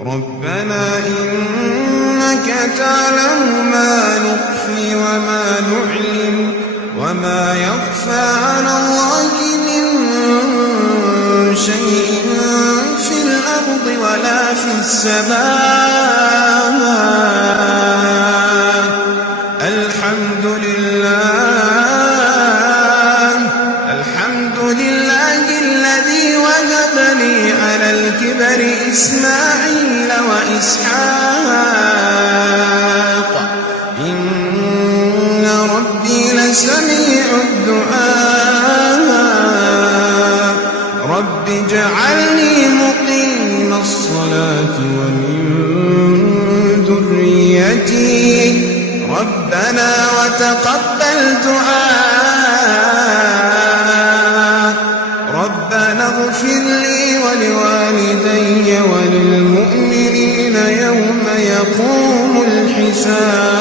ربنا إنك تعلم ما نخفي وما نعلن وما يخفى على الله من شيء في الأرض ولا في السماء. الحمد لله الذي وهب لي على الكبر إسماعيل وإسحاق إن ربي لسميع الدعاء. رب اجعلني مقيم الصلاة ومن ذريتي ربنا وتقبل دعاء. ربنا اغفر لي ولوالدي وللمؤمنين يوم يقوم الحساب.